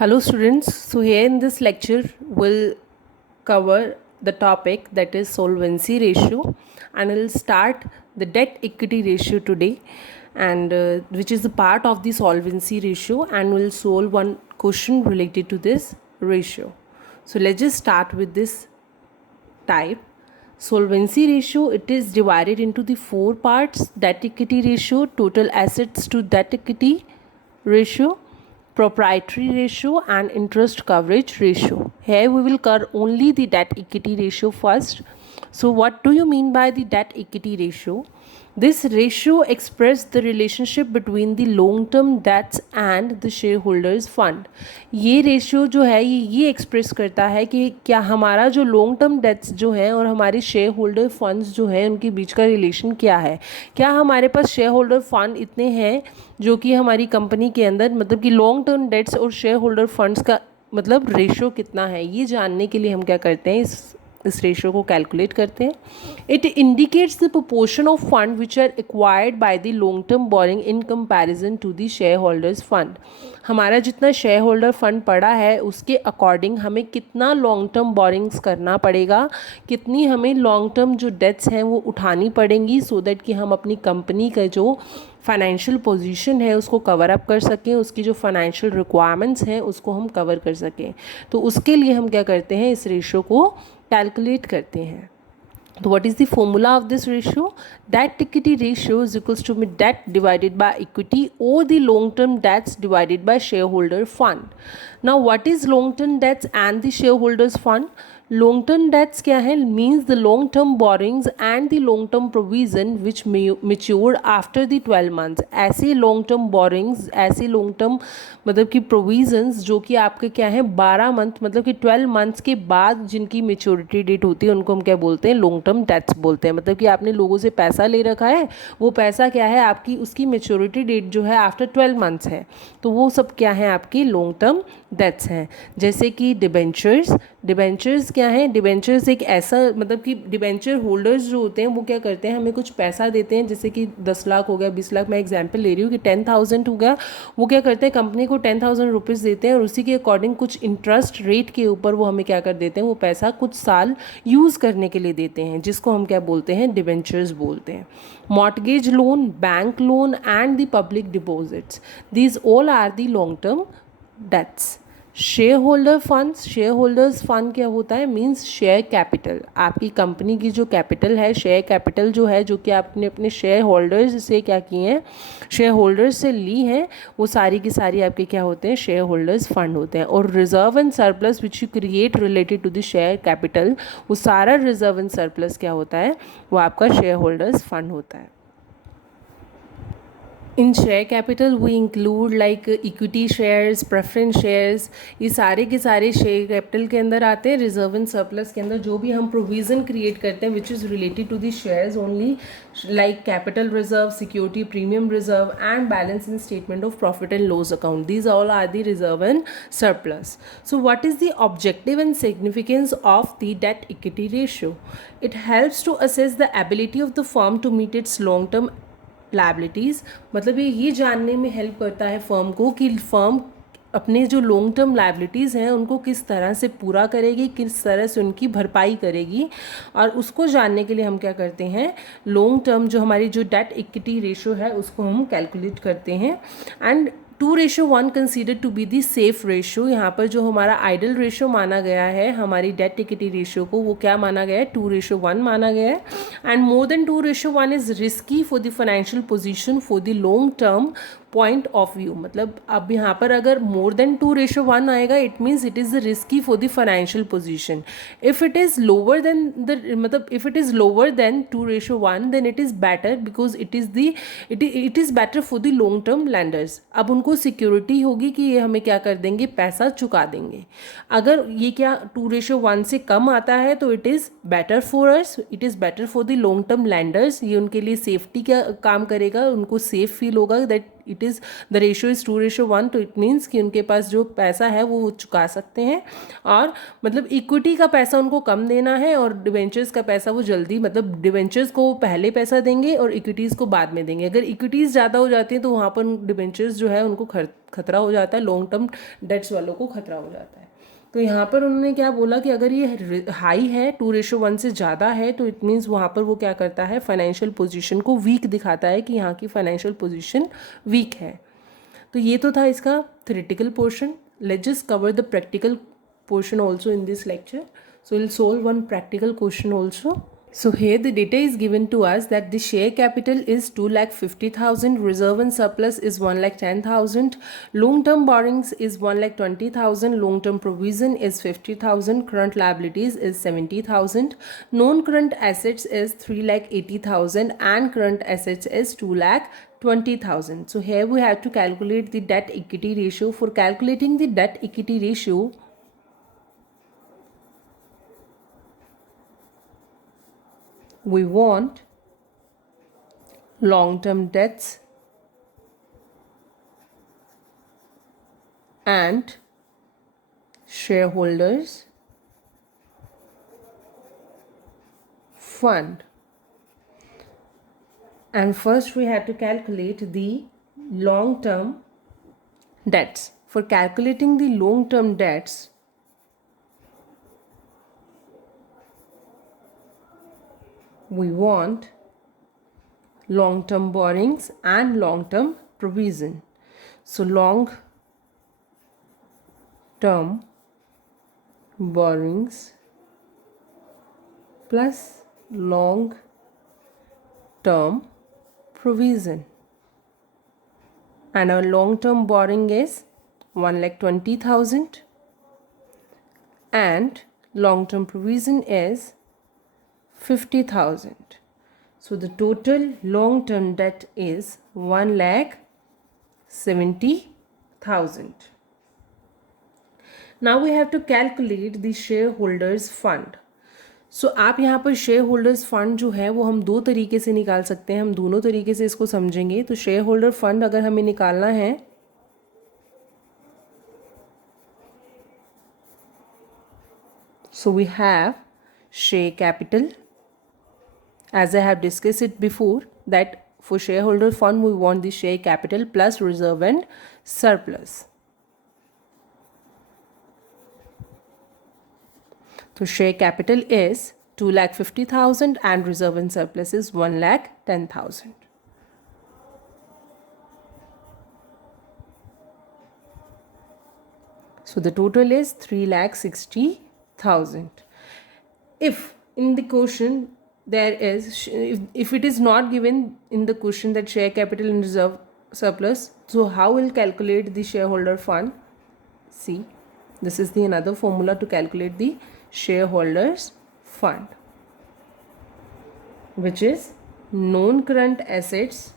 Hello students, so here in this lecture we'll cover the topic that is solvency ratio, and we'll start the debt equity ratio today, and which is a part of the solvency ratio, and we'll solve one question related to this ratio. So let's just start with this type. Solvency ratio, it is divided into the four parts: debt equity ratio, total assets to debt equity ratio, proprietary ratio, and interest coverage ratio. Here we will cover only the debt equity ratio first. So what do you mean by the debt equity ratio? This ratio expresses the relationship between the long term debts and the shareholders fund. ये रेशियो जो है ये एक्सप्रेस करता है कि क्या हमारा जो लॉन्ग टर्म डेट्स जो है और हमारे शेयर होल्डर फंड्स जो है उनके बीच का रिलेशन क्या है, क्या हमारे पास शेयर होल्डर फंड इतने हैं जो कि हमारी कंपनी के अंदर, मतलब कि लॉन्ग टर्म डेट्स और शेयर होल्डर फंड्स का मतलब रेशियो कितना है, ये जानने के लिए हम क्या करते हैं, इस रेशियो को कैलकुलेट करते हैं. It indicates the proportion of fund which are acquired by the long term borrowing in comparison to the share holders fund. हमारा जितना शेयर होल्डर फंड पड़ा है उसके अकॉर्डिंग हमें कितना लॉन्ग टर्म बोरिंग्स करना पड़ेगा, कितनी हमें लॉन्ग टर्म जो डेट्स हैं वो उठानी पड़ेंगी, सो दैट कि हम अपनी कंपनी का जो फाइनेंशियल पोजीशन है उसको कवर अप कर सकें, उसकी जो फाइनेंशियल रिक्वायरमेंट्स हैं उसको हम कवर कर सकें. तो उसके लिए हम क्या करते हैं, इस रेशियो को कैलकुलेट करते हैं. तो what is the formula of this ratio? Debt equity ratio is equals to debt divided by equity or the long term debts divided by shareholder fund. Now what is long term debts and the shareholders fund? Long term dates क्या है, means the long term borings and the long term provision which matured after the 12 मंथ्स. ऐसे long term borings, ऐसे long term मतलब कि प्रोविजंस जो कि आपके क्या है 12 मंथ मतलब कि 12 मंथ्स के बाद जिनकी मेच्योरिटी डेट होती है उनको हम क्या बोलते हैं, लॉन्ग टर्म डेट्स बोलते हैं. मतलब कि आपने लोगों से पैसा ले रखा है, वो पैसा क्या है आपकी, उसकी मेच्योरिटी डेट जो है आफ्टर 12 मंथ्स है, तो वो सब क्या है आपकी लॉन्ग टर्म डेट्स हैं. जैसे कि डिबेंचर्स. डिबेंचर्स क्या है, डिबेंचर्स एक ऐसा मतलब कि डिबेंचर होल्डर्स जो होते हैं वो क्या करते हैं, हमें कुछ पैसा देते हैं, जैसे कि 10 लाख हो गया, 20 लाख, मैं एग्जांपल ले रही हूँ कि 10,000 हो गया, वो क्या करते हैं कंपनी को 10,000 रुपीज़ देते हैं और उसी के अकॉर्डिंग कुछ इंटरेस्ट रेट के ऊपर वो हमें क्या कर देते हैं, वो पैसा कुछ साल यूज़ करने के लिए देते हैं, जिसको हम क्या बोलते हैं, डिबेंचर्स बोलते हैं. Mortgage loan, bank loan and the public deposits, these all are the long term debts. Share holder funds, share holders fund क्या होता है, मींस शेयर कैपिटल. आपकी कंपनी की जो कैपिटल है, शेयर कैपिटल जो है, जो कि आपने अपने शेयर होल्डर्स से क्या किए हैं, शेयर होल्डर्स से ली हैं, वो सारी की सारी आपके क्या होते हैं, शेयर होल्डर्स फंड होते हैं. और reserve and surplus which you create related to the share capital, वो सारा रिजर्व एंड सरप्लस क्या होता है, वो आपका शेयर होल्डर्स फंड होता है. In share capital we include like equity shares, preference shares, ये सारे के सारे शेयर कैपिटल के अंदर आते हैं. रिजर्व एंड सरप्लस के अंदर जो भी हम प्रोविज़न क्रिएट करते हैं which is related to the shares only, like capital reserve, security premium reserve and balance in statement of profit and loss account, these all are the reserve and surplus. So what is the objective and significance of the debt equity ratio? It helps to assess the ability of the firm to meet its long term liabilities. मतलब ये जानने में हेल्प करता है फर्म को कि फर्म अपने जो लॉन्ग टर्म लायबिलिटीज़ हैं उनको किस तरह से पूरा करेगी, किस तरह से उनकी भरपाई करेगी. और उसको जानने के लिए हम क्या करते हैं, लॉन्ग टर्म जो हमारी जो डेट इक्विटी रेशियो है उसको हम कैलकुलेट करते हैं. And 2:1 consider to be the safe ratio. यहाँ पर जो हमारा आइडल रेशियो माना गया है हमारी डेट इक्विटी रेशियो को, वो क्या माना गया है, 2:1 माना गया है. And more than 2:1 is risky for the financial position for the long term point of view. मतलब अब यहाँ पर अगर मोर देन 2:1 आएगा, it means it is risky for the financial position. If it is lower than the मतलब if it is lower than 2:1 then it is better, because it is better for the long term lenders. अब उनको सिक्योरिटी होगी कि ये हमें क्या कर देंगे, पैसा चुका देंगे. अगर ये क्या 2:1 से कम आता है तो it is better for us, it is better for the long term landers. ये उनके लिए सेफ्टी का काम करेगा, उनको सेफ फील होगा that it is the ratio is 2:1, तो इट मीन्स कि उनके पास जो पैसा है वो चुका सकते हैं, और मतलब इक्विटी का पैसा उनको कम देना है और डिवेंचर्स का पैसा वो जल्दी, मतलब डिवेंचर्स को पहले पैसा देंगे और इक्विटीज़ को बाद में देंगे। अगर इक्विटीज़ ज़्यादा हो जाती हैं तो वहाँ पर डिवेंचर्स जो है उनको खतरा हो जाता है, लॉन्ग टर्म डेट्स वालों को खतरा हो जाता है। तो यहाँ पर उन्होंने क्या बोला कि अगर ये हाई है, 2:1 से ज़्यादा है, तो इट मीन्स वहाँ पर वो क्या करता है, फाइनेंशियल पोजीशन को वीक दिखाता है कि यहाँ की फाइनेंशियल पोजीशन वीक है। तो ये तो था इसका theoretical portion. Let's just cover the practical portion also in this lecture. So we'll solve one practical question also. So here the data is given to us that the share capital is 2,50,000, reserve and surplus is 1,10,000, long-term borrowings is 1,20,000, long-term provision is 50,000, current liabilities is 70,000, non-current assets is 3,80,000 and current assets is 2,20,000. So here we have to calculate the debt equity ratio. For calculating the debt equity ratio, we want long-term debts and shareholders fund. And first we have to calculate the long-term debts. For calculating the long-term debts, we want long-term borrowings and long-term provision. So long-term borrowings plus long-term provision. And our long-term borrowing is 1,20,000 and long-term provision is 50,000. So the total long-term debt is 1,70,000. Now we have to calculate the shareholders fund. So आप यहाँ पर share holders fund जो है वो हम दो तरीके से निकाल सकते हैं, हम दोनों तरीके से इसको समझेंगे। तो शेयर होल्डर फंड अगर हमें निकालना है so we have share capital. As I have discussed it before, that for shareholder fund we want the share capital plus reserve and surplus. So share capital is 2,50,000 and reserve and surplus is 1,10,000. So the total is 3,60,000. If in the question there is, if it is not given in the question that share capital and reserve surplus, so how will calculate the shareholder fund? See, this is the another formula to calculate the shareholders fund, which is non-current assets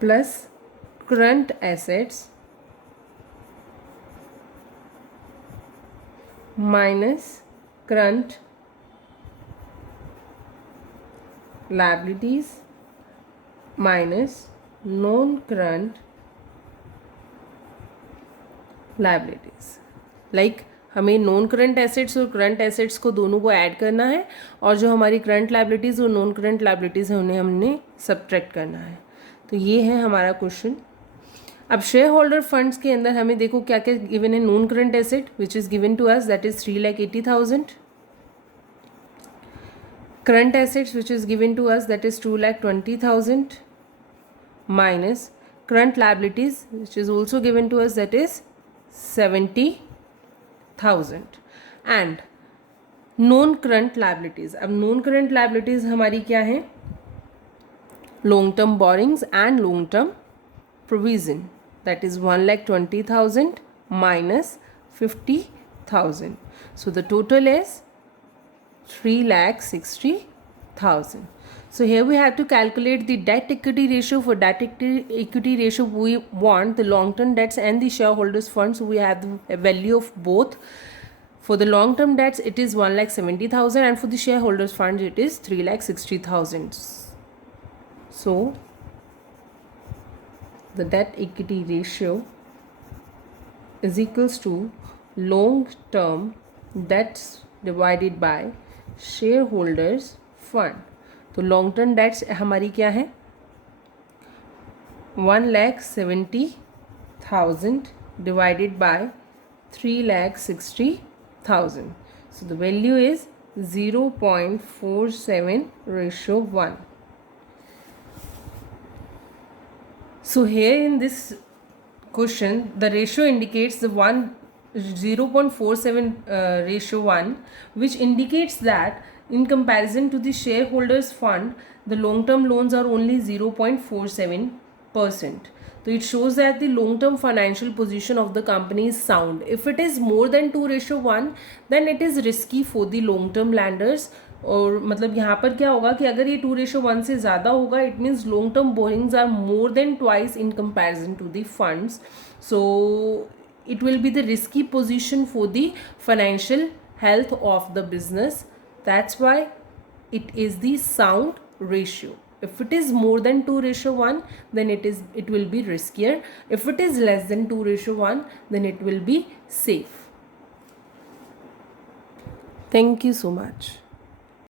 plus current assets minus current liabilities minus non-current liabilities. Like हमें non current assets और current assets को दोनों को ऐड करना है, और जो हमारी करंट लाइबिलिटीज़ और नॉन करंट लाइबिलिटीज़ हैं उन्हें हमने सब्ट्रैक्ट करना है। तो ये है हमारा क्वेश्चन। अब शेयर होल्डर फंड्स के अंदर हमें देखो क्या क्या गिवन है। Non current asset which is given to us that is 3,80,000, current assets which is given to us that is 2,20,000 minus current liabilities which is also given to us that is 70,000 and non current liabilities. अब non current liabilities हमारी क्या है? long term borrowings and long term provision, that is 1,20,000 minus 50,000. So the total is 3,60,000. So here we have to calculate the debt equity ratio. For debt equity ratio we want the long term debts and the shareholders funds. So we have the value of both. For the long term debts, it is 1,70,000, and for the shareholders funds, it is 3,60,000. So the debt equity ratio is equals to long term debts divided by shareholders fund. तो long term dates हमारी क्या है, 1,70,000 divided by 3,60,000. So the value is 0.47:1. So here in this question, the ratio indicates the 0.47:1, which indicates that in comparison to the shareholders fund, the long term loans are only 0.47%. So it shows that the long term financial position of the company is sound. If it is more than 2:1, then it is risky for the long term lenders. और मतलब यहाँ पर क्या होगा कि अगर ये 2:1 से ज़्यादा होगा, it means long term borrowings are more than twice in comparison to the funds. So it will be the risky position for the financial health of the business. That's why it is the sound ratio. If it is more than 2:1, then it will be riskier. If it is less than 2:1, then it will be safe. Thank you so much.